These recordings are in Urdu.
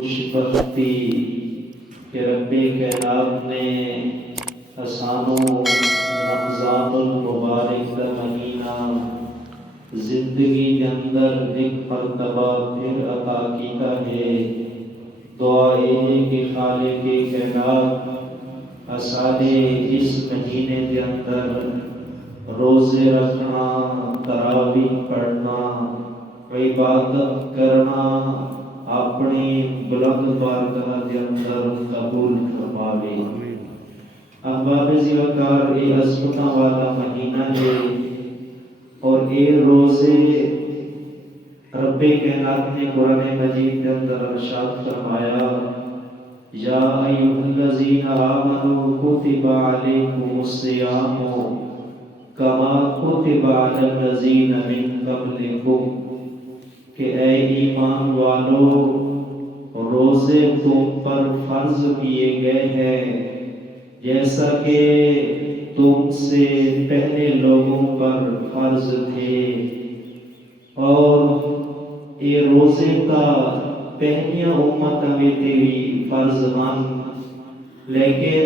خوش بختی کہ رب کائنات نے اسانو رمضان المبارک کا مہینہ زندگی کے اندر ایک مرتبہ پھر عطا کیتا ہے۔ دعا ہے کہ خالق کائنات اسانے اس مہینے کے اندر روزے رکھنا، تراویح پڑھنا، عبادت کرنا اپنی بلند بارگاہ کے اندر قبول فرماوے۔ احباب زیوکار یہ عظمتوں والا مہینہ ہے اور یہ روزے رب کائنات نے قرآن مجید کے اندر ارشاد فرمایا، یا ایھا الذین آمنوا کتب علیکم الصیام کما کتب علی الذین من قبلکم، کہ اے ایمان والو روزے تم پر فرض کیے گئے ہیں جیسا کہ تم سے پہلے لوگوں پر فرض تھے۔ اور یہ روزے کا پہلیاں امت میں تیری فرض مند، لیکن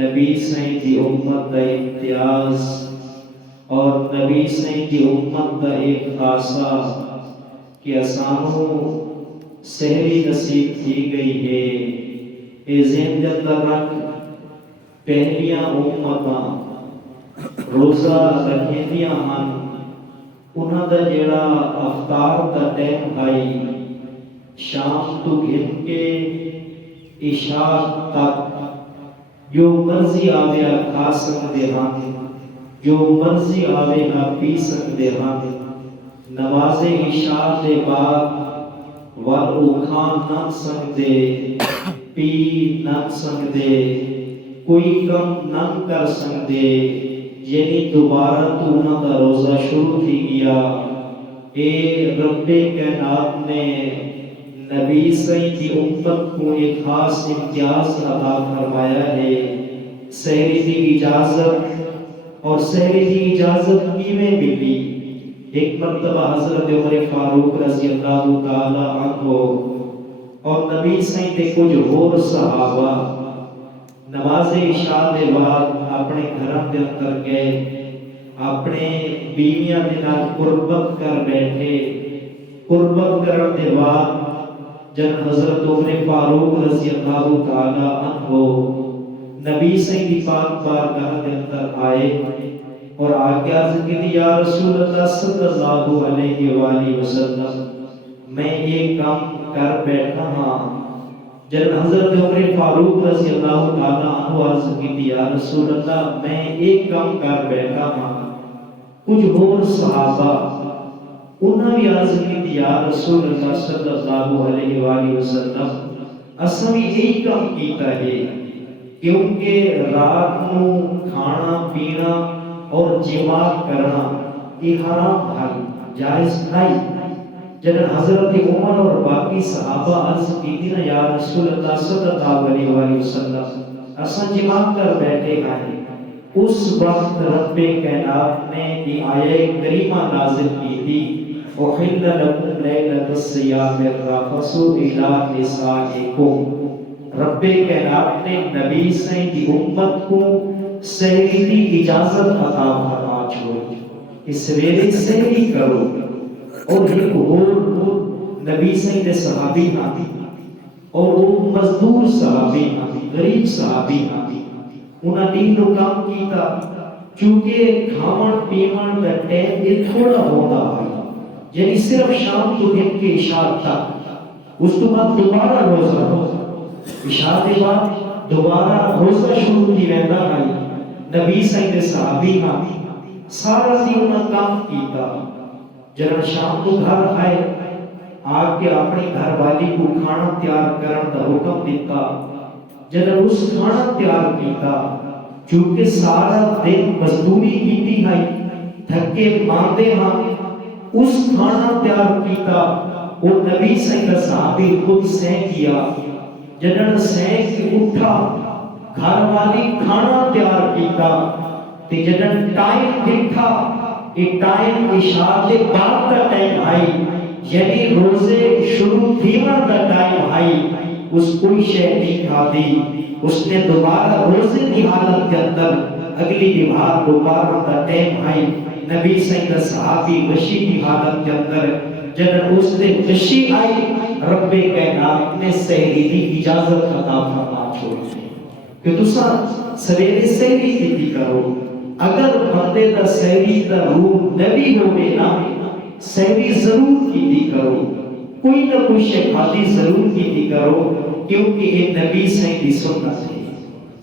نبی سائیں دی امت کا امتیاز اور نبی سائیں دی امت کا ایک خاصہ کہ اسانو سحری نصیب تھی گئی ہے۔ اے ذہن کے اندر رکھ، پہلیاں امتاں روزہ رکھیندیاں ہن، انہاں دا جڑا افطار دا ٹائم آئی شام تو گھن کے عشاء تک جو مرضی آوے کھا سکتے ہن، جو مرضی آوے پی سکتے ہن۔ نماز عشاء کے بعد وہ کھان نہ سکتے، پی نہ سکتے، کوئی کم نہ کر سکتے، یعنی دوبارہ تو انہاں کا روزہ شروع تھی گیا۔ اے رب کائنات نے نبی سائیں کی امت کو ایک خاص امتیاز عطا فرمایا ہے۔ سحری کی اجازت، اور سحری کی اجازت کیویں ملی؟ ایک مرتبہ حضرت عمر فاروق رضی اللہ تعالی عنہ اور نبی سائیں دے کچھ اور صحابہ نماز عشاء دے بعد اپنے گھراں دے اندر گئے، اپنے بیویاں دے نال قربت کر بیٹھے۔ قربت کرن دے بعد جب حضرت عمر فاروق رضی اللہ تعالی عنہ نبی سائیں دی پاک بارگاہ دے اندر آئے اور آگے عرض کی یا رسول اللہ صلی اللہ علیہ وآلہ وسلم، میں ایک کام کر بیٹھا ہاں۔ جب حضرت عمر فاروق رضی اللہ تعالیٰ عنہ عرض کی یا رسول اللہ میں ایک کام کر بیٹھا ہاں۔ کچھ اور صحابہ انہوں نے عرض کی یا رسول اللہ صلی اللہ علیہ وآلہ وسلم اساں بھی یہی کام کیتا ہے، کیونکہ رات کو کھانا پینا اور جماع کرنا یہ حرام ہے، جائز نہیں۔ جب حضرت عمر اور باقی صحابہ عرض کی نا یا رسول اللہ صلی اللہ علیہ وآلہ وسلم اساں جماع کر بیٹھے ہیں، اس وقت رب کائنات نے یہ آیت کریمہ نازل کی تھی، احل لکم لیلۃ الصیام الرفث الی نسائکم۔ رب کائنات نے نبی سے کی امت کو سحری کی اجازت عطا فرما چھوڑی کہ سویرے سحری کرو۔ اور ایک اور نبی سے دے صحابی ہیں اور وہ مزدور صحابی ہیں، غریب صحابی ہیں، انہاں نے جو کام کیتا چونکہ کھاون پیون دا ٹائم یہ تھوڑا ہوتا ہے، یعنی صرف شام کو دن کے عشاء تک، اس کے بعد دوبارہ روزہ، عشاء کے بعد دوبارہ روزہ شروع کی رہتا ہے۔ نبی صلی اللہ صحابی ہاں سارا دن انہاں کام کیتا، جب شام کو گھر آئے آ کے اپنی گھر والی کو کھانا تیار کرن دا حکم دیتا۔ جب اس کھانا تیار کیتا چونکہ سارا دن مزدوری کیتی ہے، تھکے ماندے ہاں، اس کھانا تیار کیتا وہ نبی صلی اللہ صحابی خود سہ کیا۔ جب سہ کے اٹھا گھر والی کھانا تیار کیتا تے جب ٹائم دیکھا یہ ٹائم عشاء کے بعد کا ٹائم آئی، یعنی روزے شروع تھیون دا ٹائم آئی اس کوئی شے نہیں کھادی، اس نے دوبارہ روزے کی حالت کے اندر اگلی نہار دوبارہ دا ٹائم آئی، نبی سید صحابی غشی کی حالت کے اندر جب اس نے غشی آئی رب کائنات نے سحری کی اجازت عطا فرما چھوڑی کہ تسا سویرے سحری کی کرو۔ اگر بندے دا سحری دا روح نبی ہوئے نا سحری ضرور کی کرو، کوئی نہ کوئی شے کھادی ضرور کی کرو، کیونکہ یہ نبی سائیں دی سنت ہے۔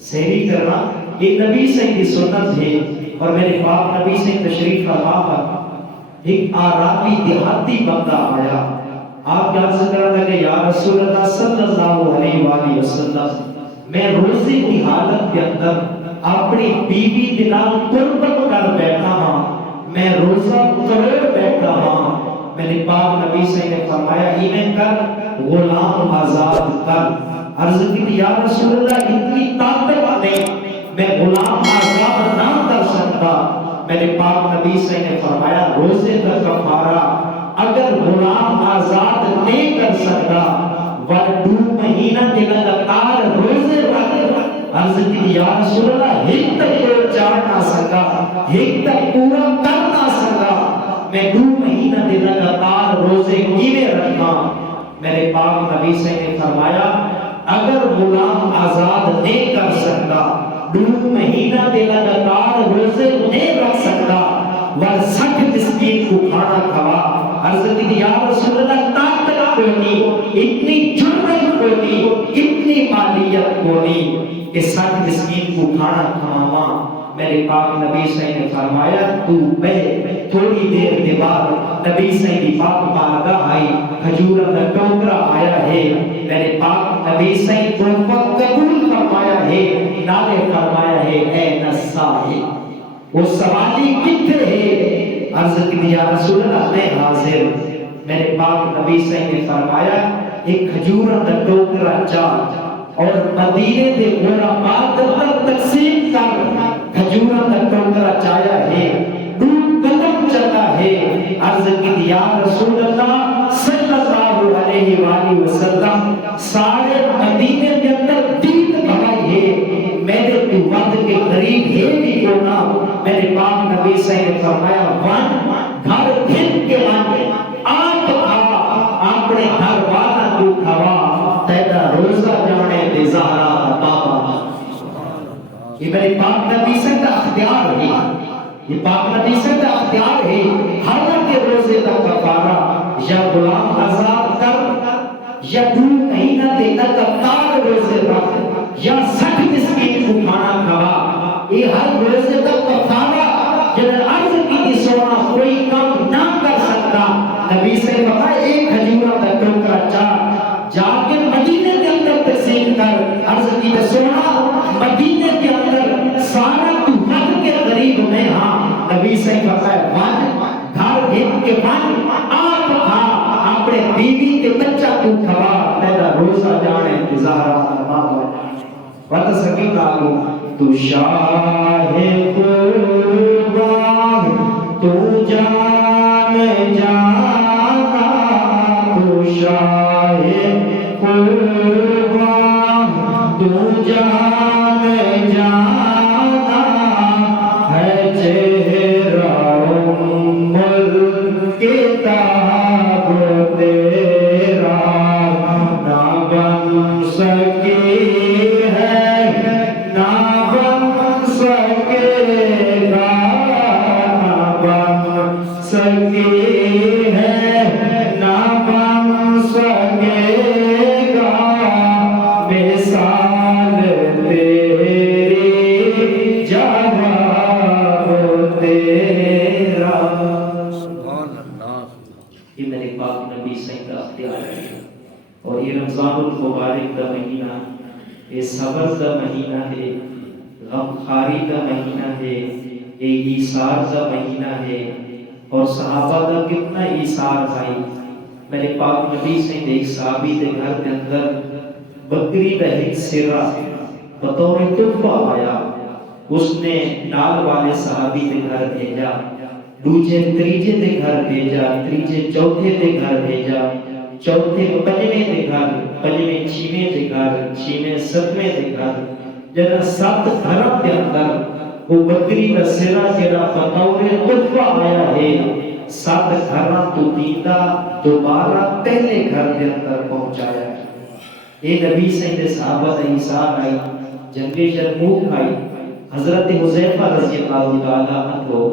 سحری کرنا یہ نبی سائیں دی سنت ہے۔ اور میرے پاک نبی سے تشریف فرما کر ایک آرابی دیہاتی بندہ آیا، آپ کیا عرض کر لگے یا رسول اللہ صلی اللہ علیہ وآلہ وسلم میں روزے کی حالت کے اندر اپنی بیوی کے نام قربت کر بیٹھا ہوں، میں روزہ توڑ بیٹھا ہوں۔ میرے پاک نبی سے نے فرمایا انہیں کر غلام آزاد کر۔ عرض کی یا رسول اللہ اتنی طاقت والے میں غلام آزاد نہ کر سکتا۔ میرے پاک نبی سے نے فرمایا روزے کا کفارہ اگر غلام آزاد نہیں کر سکتا ور 2 مہینہ کے لگاتار روزے رکھ۔ عرض کی یا رسول اللہ ایک تک چاڑ نہ سکا، ایک تک پورا کر نہ سکا، میں 2 مہینہ کے لگاتار روزے کیویں رکھا؟ میرے پاک نبی سے نے فرمایا اگر غلام آزاد نہیں کر سکتا 2 مہینہ کے لگاتار روزے نہیں رکھ سکتا ور 60 مسکین کو کھانا کھوا۔ عرض کی یا رسول اللہ طاقت کونی، اتنی جرأت کونی، اتنی مالیت کونی کہ 60 مسکین کو کھانا کھواواں۔ میرے پاک نبی سے نے فرمایا تو میں تھوڑی دیر کے بعد نبی سے کی پاک بارگاہ آئی، کھجور کا ٹوکرا آیا ہے، میرے پاک نبی سے کو قبول فرمایا ہے، نالے فرمایا ہے اے نسائی وہ سوالی کتنے ہے؟ عرض کی یا رسول اللہ میں حاضر۔ میرے پاک نبی سے نے فرمایا ایک کھجور کا ٹوکرا چار اور مدینے دے غرباء پر تقسیم کر کھجور کا ٹوکرا چایا ہے، 2 قدم چلا ہے۔ عرض کی یا رسول اللہ صلی اللہ علیہ وآلہ وسلم سارے مدینے کے اندر دید بھائی ہے، میرے تو وقت کے قریب ہے بھی کونا۔ میرے پاک نبی سے نے فرمایا ون گھر گھن کے ون آپ کھوا اپنے گھر والا کو کھوا تیرا روزہ جانے دے زہرا بابا۔ یہ میرے پاک نبی سے کا اختیار ہے، یہ پاک نبی سے کا اختیار ہے۔ ہر کے روزے کا کفارہ یا غلام آزاد کر یا 2 مہینہ دے لگاتار روزے رکھ یا 60 مسکین کو کھانا کھوا، یہ ہر روزے کا کفارہ جب عرض کی سونا کوئی کام نہ کر سکتا۔ نبی سے بتا ایک کھجورہ کا ٹوکرا چار جا کے مدینے کے اندر تقسیم کر۔ عرض کی سونا مدینے کے اندر سارا تو وقت کے قریب میں ہاں۔ نبی سے بتا ون گھر گھن کے ون آپ کھا اپنے بیوی کے بچہ تو کھوا تیرا روزہ جانے انتظارہ بابا۔ بتا سکی کالو تو شاہ قربان تو جان جانا، تو شاہ قربان تو جان جانا ہے، چہرہ ملک کتاب تیرا نہ بن سکی ہے، نہ بن سکے گا، نہ بن سکی ہے، نہ بن سکے گا، مثال تیری جواب تیرا۔ یہ میرے پاک نبی سے کا اختیار ہے۔ اور یہ رمضان المبارک کا مہینہ یہ صبر کا مہینہ ہے، غمخواری کا مہینہ ہے، یہ ایثار کا مہینہ ہے۔ اور صحابہ کا کتنا ایثار بھائی، میرے پاک نبی سے ایک صحابی کے گھر کے اندر بکری کا ایک سرا بطور تحفہ آیا، اس نے نال والے صحابی کے گھر بھیجا، دوجے تریجے دے گھر بھیجا، تریجے چوتھے دے گھر بھیجا، چوتھے پنجویں دے گھر، پنجویں چھویں دے گھر، چھویں ستویں دے گھر، جڑا 7 گھراں دے اندر وہ بکری دا سرا جڑا بطور تحفہ آیا ہے، 7 گھراں تو دیتا دوبارہ پہلے گھر دے اندر پہنچایا ہے۔ اے نبی سید صحابہ دا انسان آئی، جنگ یرموک آئی، حضرت حذیفہ رضی اللہ تعالیٰ عنہ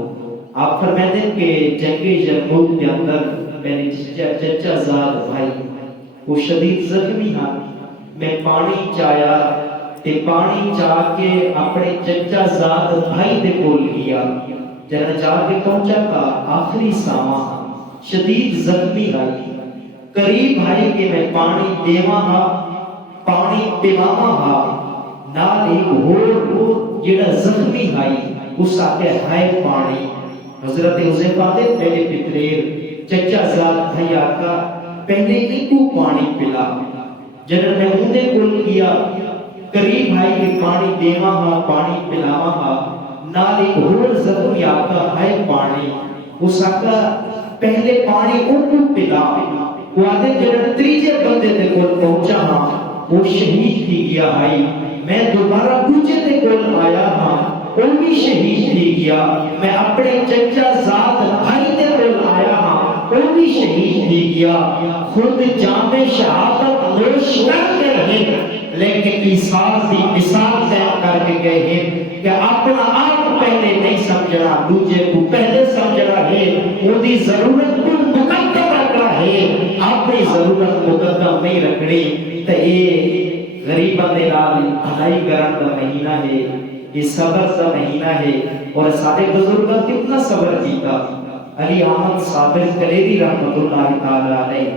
آپ فرماتے ہیں کہ جنگ یرموک کے اندر میرے چچا زاد بھائی وہ شدید زخمی ہاں، میں پانی چایا تے پانی چاہ کے اپنے چچا زاد بھائی دے کول گیا، جہاں جا کے پہنچا تھا آخری ساواں شدید زخمی آئی، قریب بھائی کہ میں پانی دیواں ہاں، پانی پیواں ہاں، نال ایک ہور جڑا زخمی آئی اس آتے ہائے پانی، حضرت حذیفہ دے پہلے پتریر چچا زاد بھائی آقا پہلے ایکو پانی پلا، جنہوں نے اندے کول کیا قریب بھائی کے پانی دیواں ہاں، پانی پلاواں ہاں، نال ایک ہور زخمی آقا ہائے پانی، اس آقا پہلے پانی اکو پلا، وہ آدھے جنہوں تریجے بندے دے کول پہنچا ہاں وہ شہید تھی گیا آئی، میں دوبارہ دوجے دے کول آیا ہاں وہ بھی شہید تھی گیا، میں اپنے چچا ذات بھائی دے کول آیا ہاں وہ بھی شہید تھی گیا، خود جام شہادت نوش کر کے رہے لیکن عیسیٰ دی مثال سے کر کے گئے ہیں کہ اپنا آپ پہلے نہیں سمجھنا، دوجے کو پہلے سمجھنا ہے، وہ دی ضرورت کو مقدم رکھنا ہے، اپنی ضرورت مقدم نہیں رکھنی۔ تو یہ غریبہ دے نال بھلائی کرن دا مہینہ ہے، یہ صبر دا مہینہ ہے، اور سارے بزرگاں کتنا صبر کیتا۔ علی احمد صابر کلیری رحمت اللہ تعالی علیہ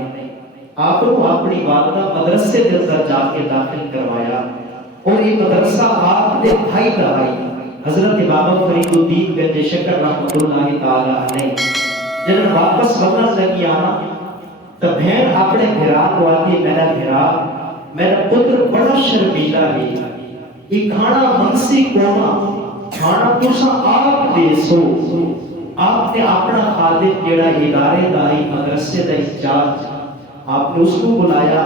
آپ کو اپنی والدہ مدرسے کے اندر جا کے داخل کروایا، اور یہ مدرسہ آپ نے بھائی دہائی حضرت بابا فرید الدین بن شکر رحمت اللہ تعالی علیہ جب واپس وطن لگی آنا تو بہن اپنے بھرا کو آتی، میرا بھرا میرا پتر بڑا شرمیلا ہے، یہ کھانا منسی کونا کھانا تسا آپ دے سو، آپ نے اپنا خادم جڑا ادارے داری مدرسے دا انچارج آپ نے اس کو بلایا،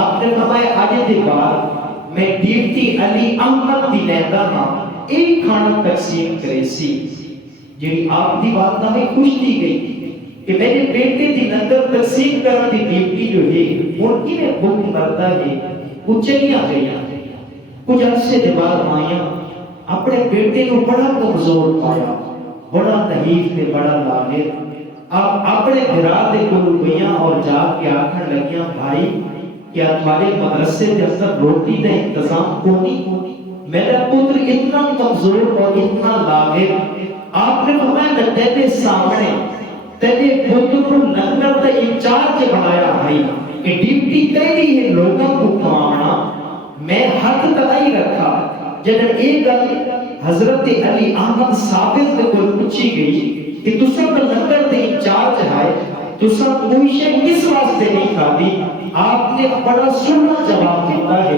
آپ نے فرمایا آج دے بعد میں ڈیوٹی علی احمد دی لیندہ ہاں ایک کھانا تقسیم کرے سی، جڑی آپ دی والدہ میں خوش دی گئی کہ میرے بیٹے دی نظر تقسیم کرنا دی ڈیوٹی جو ہے ان کی نے بک مرتا ہے، وہ چلیاں گئیاں، کچھ عرصے دے بعد آئیاں، اپنے بیٹے کو بڑا کمزور پایا، بڑا تحیف تے بڑا لاغر، آپ اپنے بھرا دے کول گئیاں اور جا کے آکھن لگیاں بھائی کیا تمہارے مدرسے دے اندر روٹی دا انتظام کونی؟ میرا پتر اتنا کمزور اور اتنا لاغر، آپ نے فرمایا میں تیرے سامنے تیرے پتر کو لنگر دا انچارج بنایا بھائی کہ ڈیوٹی تیری ہے لوگوں کو کھوانا، میں حق تلائی رکھا۔ جب ایک گل حضرت علی احمد صابر کو پوچھی گئی کہ تسا کا لنگر دے انچارج ہے، تسا کوئی شے کس واسطے نہیں کھاتی؟ آپ نے بڑا سننا جواب دیتا ہے،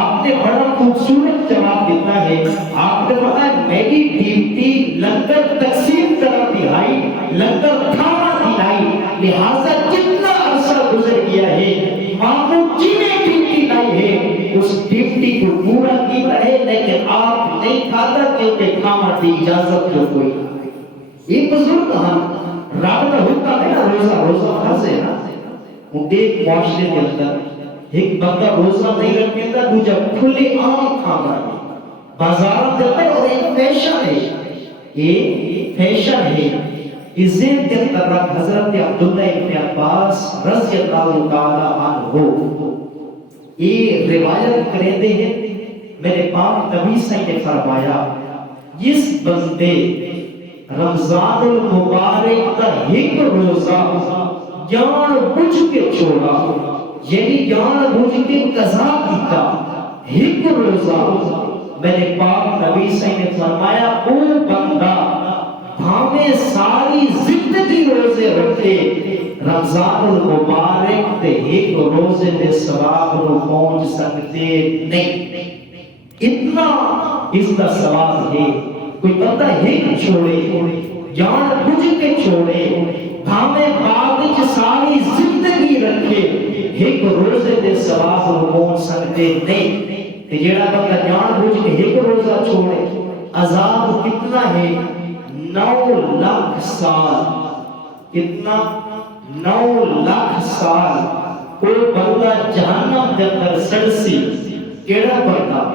آپ نے بڑا خوبصورت جواب دیتا ہے، آپ نے فرمایا میری ڈیوٹی لنگر تقسیم کرنا دہائی، لنگر کھانا دلائی، لہذا جتنا عرصہ گزر گیا ہے ماموں جی نے ڈیوٹی لائی ہے اس ڈیوٹی کو پورا کیتا ہے، لیکن آپ نہیں کھاتا کیونکہ کھانا دی اجازت جو کوئی یہ بزرگ ہم رب کا حکم ہے نا، روزہ فرض ہے نا، وہ ایک معاشرے کے اندر ایک بندہ روزہ نہیں رکھے گا دوسرا کھلے عام کھانا ہے، بازار کے اندر اور ایک فیشن ہے، یہ فیشن ہے۔ عزت کے اندر حضرت عبداللہ ابن عباس رضی اللہ تعالی عنہ یہ روایت کرتے ہیں، میرے پاک نبی صلی اللہ علیہ وسلم نے فرمایا جس بندے رمضان المبارک کا ایک روزہ جان بوجھ کے چھوڑا، یعنی جان بوجھ کے قضا کیتا ایک روزہ، میرے پاک نبی صلی اللہ علیہ وسلم نے فرمایا وہ بندہ بھاویں ساری زندگی روزے رکھے رمضان المبارک تے ایک روزے دے ثواب نو پہنچ سکتے نہیں، اتنا اس کا ثواب ہے۔ کوئی بندہ ایک چھوڑے جان بوجھ کے چھوڑے بھاوے بعد وچ ساری زندگی رکھے ایک روزے دے ثواب نوں مون سکتے نہیں تے جیڑا بندہ جان بوجھ کے ایک روزہ چھوڑے عذاب کتنا ہے 9 لاکھ سال کتنا 9 لاکھ سال کوئی بندہ جہنم دے اندر سڑسی کیڑا بندہ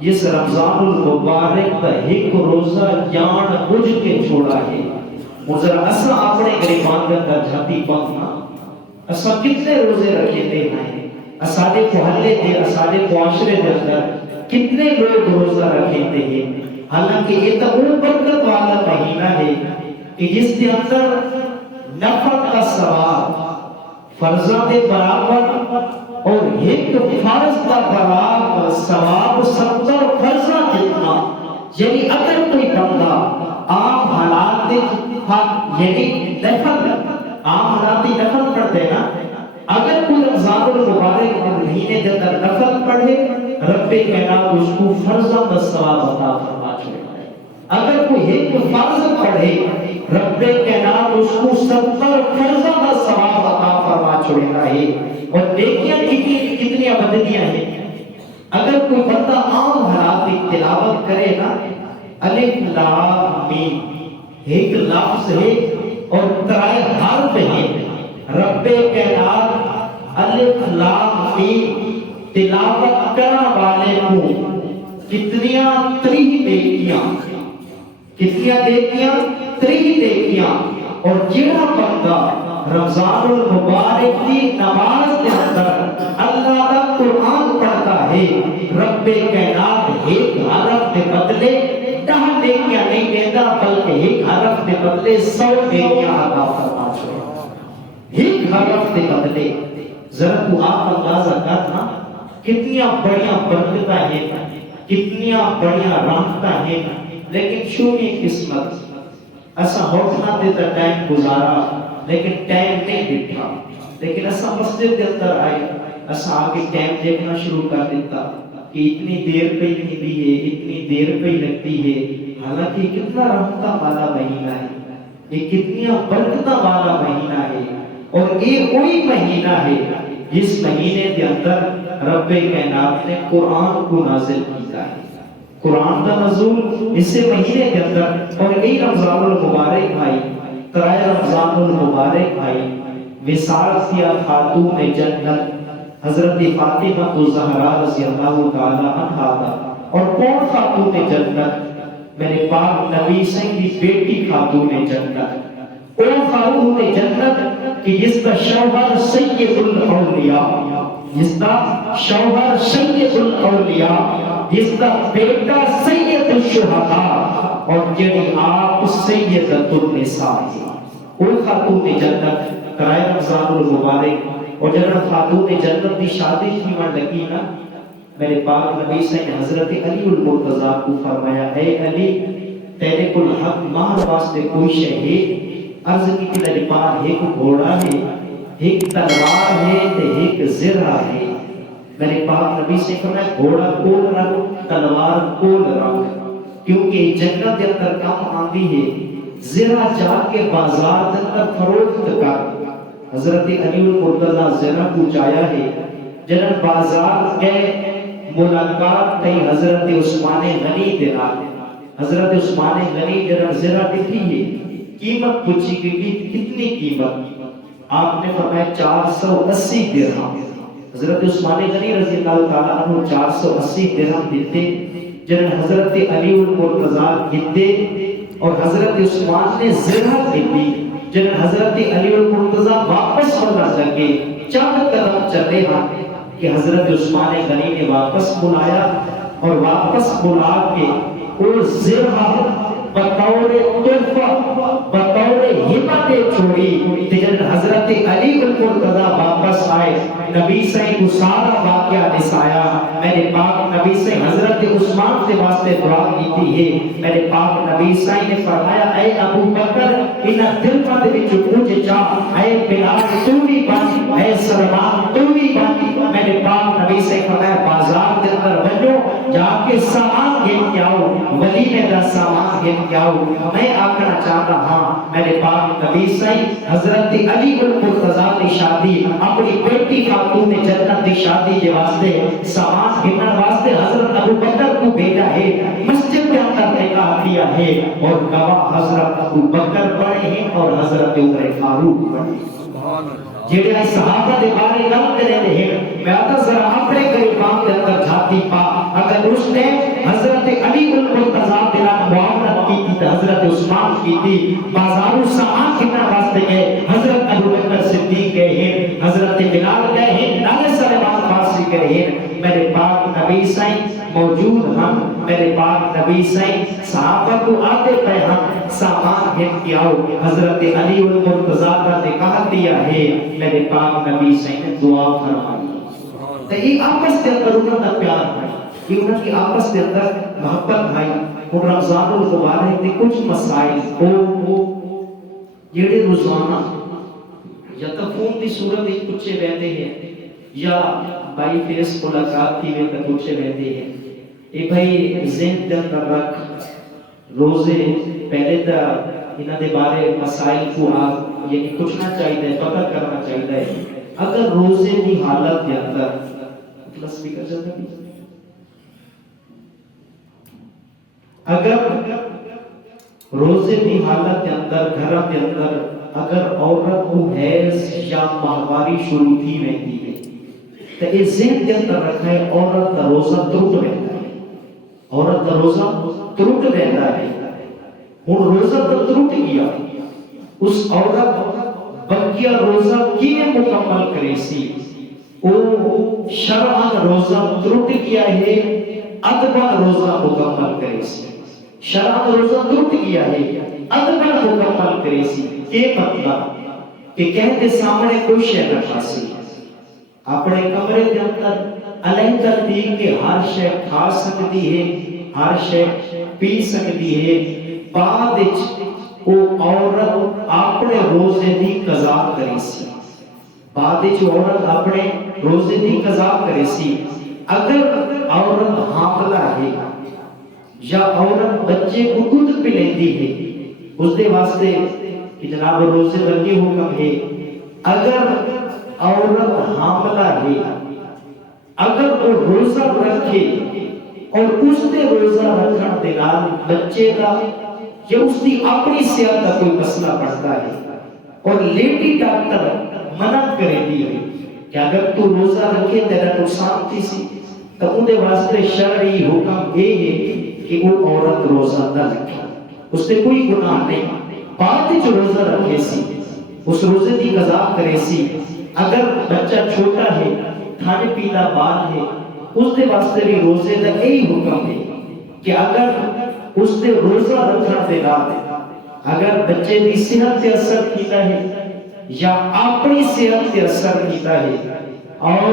جس رمضان المبارک کا ایک روزہ جان بوجھ کے چھوڑا ہے ذرا اسا اپنے گریبان دے اندر جھاتی پکنا اسا کتنے روزے رکھے دے ہیں اساڈے محلے دے اساڈے معاشرے دے اندر کتنے لوگ روزہ رکھے دے ہیں حالانکہ یہ تو وہ برکت والا مہینہ ہے کہ جس کے اندر نفل کا ثواب فرضاں دے برابر اور ایک فرض کا برابر ثواب 70 فرضاں جتنا یعنی اگر کوئی بندہ عام حالات دے یعنی نفل عام حالات دی نفل پڑھ دے نا اگر کوئی رمضان المبارک کے مہینے کے اندر نفل پڑھے رب کائنات اس کو فرضاں کا ثواب عطا فرما چھوڑے اگر کوئی ایک فرض پڑھے رب کائنات اس کو 70 فرضاں کا ثواب عطا فرما چھوڑے گا ہے اور نیکیاں کتنی بدلیاں ہیں اگر کوئی بندہ عام حالات کی تلاوت کرے نا الف لام میم ایک لفظ ہے اور 3 حرف ہیں رب کائنات الف لام میم تلاوت کرنے والے کو کتنیاں 30 نیکیاں کتنیاں نیکیاں 30 نیکیاں اور جڑا بندہ رمضان المبارک کی نماز کے اندر اللہ کا قرآن پڑھتا ہے رب کائنات ایک حرف کے بدلے 10 نیکیاں نہیں دیتا بلکہ ایک حرف کے بدلے 100 نیکیاں عطا فرما چھوڑے ایک حرف کے بدلے ذرا تو آپ اندازہ کرنا کتنیاں بڑیاں برکتیں ہیں کتنیاں بڑیاں رحمتیں ہیں لیکن چونی قسمت ایسا ہوٹنا دیتا ٹائم گزارا لیکن ٹائم نہیں بٹھا لیکن ایسا مسجد کے اندر آئے ایسا آگے ٹائم دیکھنا شروع کر دیتا کہ اتنی دیر پہ ہی نہیں ہے اتنی دیر پہ ہی لگتی ہے حالانکہ کتنا رحمتہ والا مہینہ ہے یہ کتنی برکتہ والا مہینہ ہے اور یہ کوئی مہینہ ہے جس مہینے کے اندر رب کائنات نے قرآن کو نازل کیا ہے قرآن کا نزول اسی مہینے کے اندر اور یہی رمضان المبارک آئی 3 رمضان المبارک آئی وصال کیا خاتون جنت حضرت فاطمہ الزہرا رضی اللہ تعالی عنہا اور کون خاتون جنت میرے پاک نبی سے کی بیٹی خاتون جنت کون خاتون جنت کہ جس کا شوہر سید الاولیاء جس کا شوہر سید الاولیاء جس کا بیٹا سید الشہداء اور جنی آپ سیدۃ النساء کوئی خاتون جنت کرائے رمضان المبارک اور جنرل خاتون جنت کی شادی کی من لگی نا میرے پاک نبی سے حضرت علی المرتضیٰ کو فرمایا اے علی تیرے کل حق ماہ واسطے کوئی شے ہے عرض کی کہ میرے پاس ایک گھوڑا ہے ایک تلوار ہے تے ایک زرہ ہے میرے پاک نبی سے فرمایا گھوڑا کول رکھ تلوار کول رکھ کیونکہ جنت کے اندر کام آندی ہے زرہ جا کے بازار کے اندر فروخت کر حضرت علی المرتضیٰ زرہ کو چایا ہے جنت بازار کے ملاقات تھی حضرت عثمان غنی دینا حضرت عثمان غنی جنت زرہ دکھی ہے قیمت پوچھی گئی کتنی قیمت آپ نے فرمایا 480 درہم حضرت عثمان غنی رضی اللہ تعالیٰ عنہ 480 درہم دیتے جنہاں حضرت علی المرتضیٰ گھتے اور حضرت عثمان نے زرہ دیتی جنہاں حضرت علی المرتضیٰ واپس ہونا لگے 4 قدم چلے ہاں کہ حضرت عثمان غنی نے واپس بلایا اور واپس بلا کے وہ زرہ بطور تحفہ بطور ہمت چھوڑی جب حضرت علی المرتضیٰ واپس آئے نبی سے کو سارا واقعہ دسایا میرے پاک نبی سے حضرت عثمان سے واسطے دعا کی ہے میرے پاک نبی سے نے فرمایا اے ابو بکر ان دل مند وچ پوچھ جا اے بلال تو بھی بن اے سلمان تو بھی بن میرے پاک نبی سے فرمایا بازار کے اندر بنو جا کے سامان گھن کے آؤ، ولیمے دا سامان گھن کے آؤ۔ میں آکھنا چاہتا ہاں میرے پاک نبی سائیں حضرت علی المرتضیٰ دی شادی اپنی بیٹی خاتون جنت دی شادی کے واسطے سامان گھنن واسطے حضرت ابو بکر کو بھیجا ہے، مسجد کے اندر نکاح کیا ہے، اور گواہ حضرت ابو بکر بنے ہیں اور حضرت عمر فاروق بنے ہیں۔ جڑے صحابہ دے بارے گل کرے ہیں، میں آتا ذرا اپنے گریبان کے اندر جھاتی پا، اگر اس نے حضرت علی المرتضیٰ دے نال معاونت کی تھی، حضرت عثمان کی تھی، بازاروں سامان کتنا واسطے گئے، حضرت ابو بکر صدیق گئے ہیں، حضرت بلال گئے ہیں، نالے سلمان فارسی گئے ہیں۔ میرے پاک نبی سائیں موجود ہم، میرے پاک نبی سائیں صحابہ کو آتے پہ ہم سامان گھن کے آؤ، حضرت علی المرتضیٰ کا نکاح دیا ہے، میرے پاک نبی سائیں نے دعا فرمائی۔ تو یہ آپس کے اندر انہوں کا پیار ہے، یہ انہوں کی آپس کے اندر محبت ہے۔ اور رمضان المبارک کے کچھ مسائل کو جڑے روزانہ یا تو فون کی صورت میں پوچھے رہتے ہیں یا بائی فیس ملاقات کی میں پوچھے رہتے ہیں، اے بھائی ذہن کے اندر رکھ، روزے پہلے تو انہاں دے بارے مسائل کو آپ یہ پوچھنا چاہیے، پتہ کرنا چاہیے۔ اگر روزے کی حالت کے اندر اسپیکر چلتا ہے، اگر روزے کی حالت کے اندر گھر کے اندر اگر عورت کو حیض یا ماہواری شروع تھی رہتی ہے تو اس ذہن کے اندر رکھا ہے عورت کا روزہ ترٹ رہتا ہے، عورت کا روزہ ترٹ رہتا ہے۔ ہوں روزہ تو ترٹ گیا، اس عورت بقیہ روزہ کیویں مکمل کرے سی؟ او شرعاً روزہ ترٹ گیا ہے، ادبا روزہ مکمل کرے سی۔ شرعاً روزہ ترٹ گیا ہے، ادبا مکمل کرے سی۔ یہ مطلب کہ کہتے سامنے کوئی شے نہ کھاسی، اپنے کمرے کے اندر علیحدہ دی کہ ہر شے کھا سکتی ہے، ہر شے پی سکتی ہے، بعد وہ عورت اپنے روزے دی قضا کرے سی، بعد عورت اپنے روزے دی قضا کرے سی۔ اگر عورت حاملہ ہے یا عورت بچے کو دودھ پلاندی ہے، اس دے واسطے کہ جناب روزے لگے حکم ہے۔ اگر عورت حاملہ ہے، اگر وہ روزہ رکھے اور اس نے روزہ رکھن دے نال بچے کا یا اس کی اپنی صحت کا کوئی مسئلہ پڑتا ہے اور لیڈی ڈاکٹر منع کرے دی ہے کہ اگر تو روزہ رکھے تیرا نقصان تھی سی، تو ان دے واسطے شرعی حکم یہ ہے کہ وہ عورت روزہ نہ رکھے، اس نے کوئی گناہ نہیں، بعد جو روزہ رکھے سی اس روزے دی قضا کرے سی۔ اگر بچہ چھوٹا ہے، کھانے پینا بار ہے، اس دے واسطے بھی روزے دا یہی حکم ہے کہ اگر اس نے روزہ رکھن دے نال اگر بچے دی صحت تے اثر کیتا ہے یا اپنی صحت تے اثر کیتا ہے اور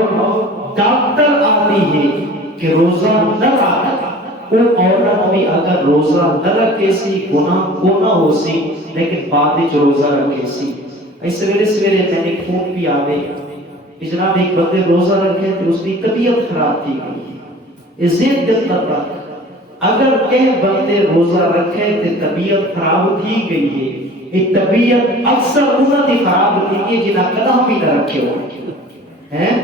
ڈاکٹر آتی ہے کہ روزہ نہ رکھ، وہ عورت بھی اگر روزہ نہ رکھے سی گناہ کو نہ ہو سی، لیکن بعد جو روزہ رکھے سی۔ اس سویرے سویرے میں نے فون بھی آوے کہ جناب ایک بندے روزہ رکھے تو اس کی طبیعت خراب تھی گئی۔ اس ذہن کے اندر رکھ، اگر کہ بندے روزہ رکھے تو طبیعت خراب تھی گئی ہے، یہ طبیعت اکثر انہوں دی خراب تھی گئی جنہاں قدم بھی نہ رکھے ہوئے ہیں،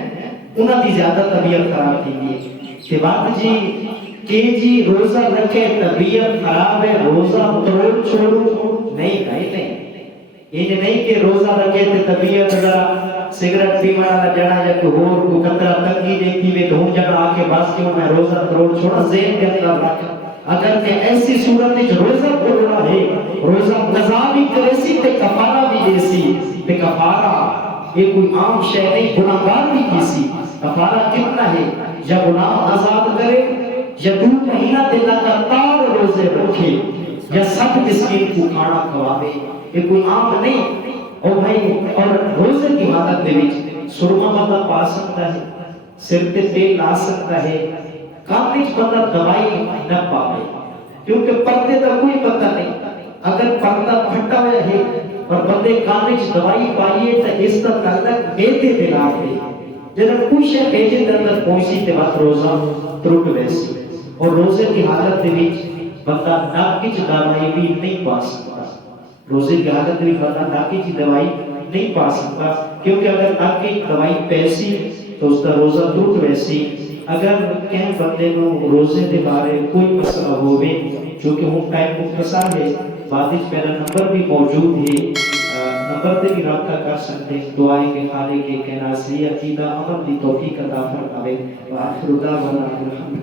انہوں دی زیادہ طبیعت خراب تھی گئی کہ بات جی کہ جی روزہ رکھے طبیعت خراب ہے روزہ توڑ چھوڑو، نہیں بھائی نہیں، یہ نہیں کہ روزہ رکھے تو طبیعت ذرا سگریٹ پینے والا جڑا یا کوئی اور کو قطرہ تنگی دیکھی ہوئے تو ہوں جگہ آ کے بس کیوں میں روزہ توڑ چھوڑا، ذہن کے اندر رکھ۔ اگر کہ ایسی صورت میں روزہ توڑنا ہے، روزہ قضا بھی کرے سی تے کفارہ بھی دے سی، تے کفارہ یہ کوئی عام شے نہیں، گناہگار بھی کی سی۔ کفارہ کتنا ہے؟ یا گناہ آزاد کرے یا 2 مہینہ تے لگاتار روزے رکھے یا 7 مسکین کو کھانا کھواوے، یہ کوئی عام نہیں۔ اور بھائی اور روزے کی حالت دے وچ سرما بندہ پا سکتا ہے، سر تے تیل لا سکتا ہے، کام وچ بندہ دوائی نہ پاوے کیونکہ پردے کا کوئی پتہ نہیں۔ اگر پردہ پھٹا ہوا ہے اور بندے کام وچ دوائی پائیے تو اس کا تعلق میدے دے نال ہے، جب کچھ ہے میدے دے اندر پہنچی تے بس روزہ ترٹ ویسی۔ اور روزے کی حالت بندہ نک کی دوائی بھی نہیں پا سکتا. روزے کی حالت میں بندہ نک کی دوائی نہیں پا سکتا، کیونکہ اگر نک کی دوائی پیسی تو اس کا روزہ ٹوٹ ویسی. اگر کہیں بندے نو روزے کے بارے کوئی مسئلہ ہوئے، چونکہ ہوں ٹائم مختصر ہے، بعد میرا نمبر بھی موجود ہے، نمبر تے بھی رابطہ کر سکتے ہیں. دعائیں کے خالق کے ناصری عقیدہ عمل دی توفیق عطا فرماوے. وآخر دعوانا الحمد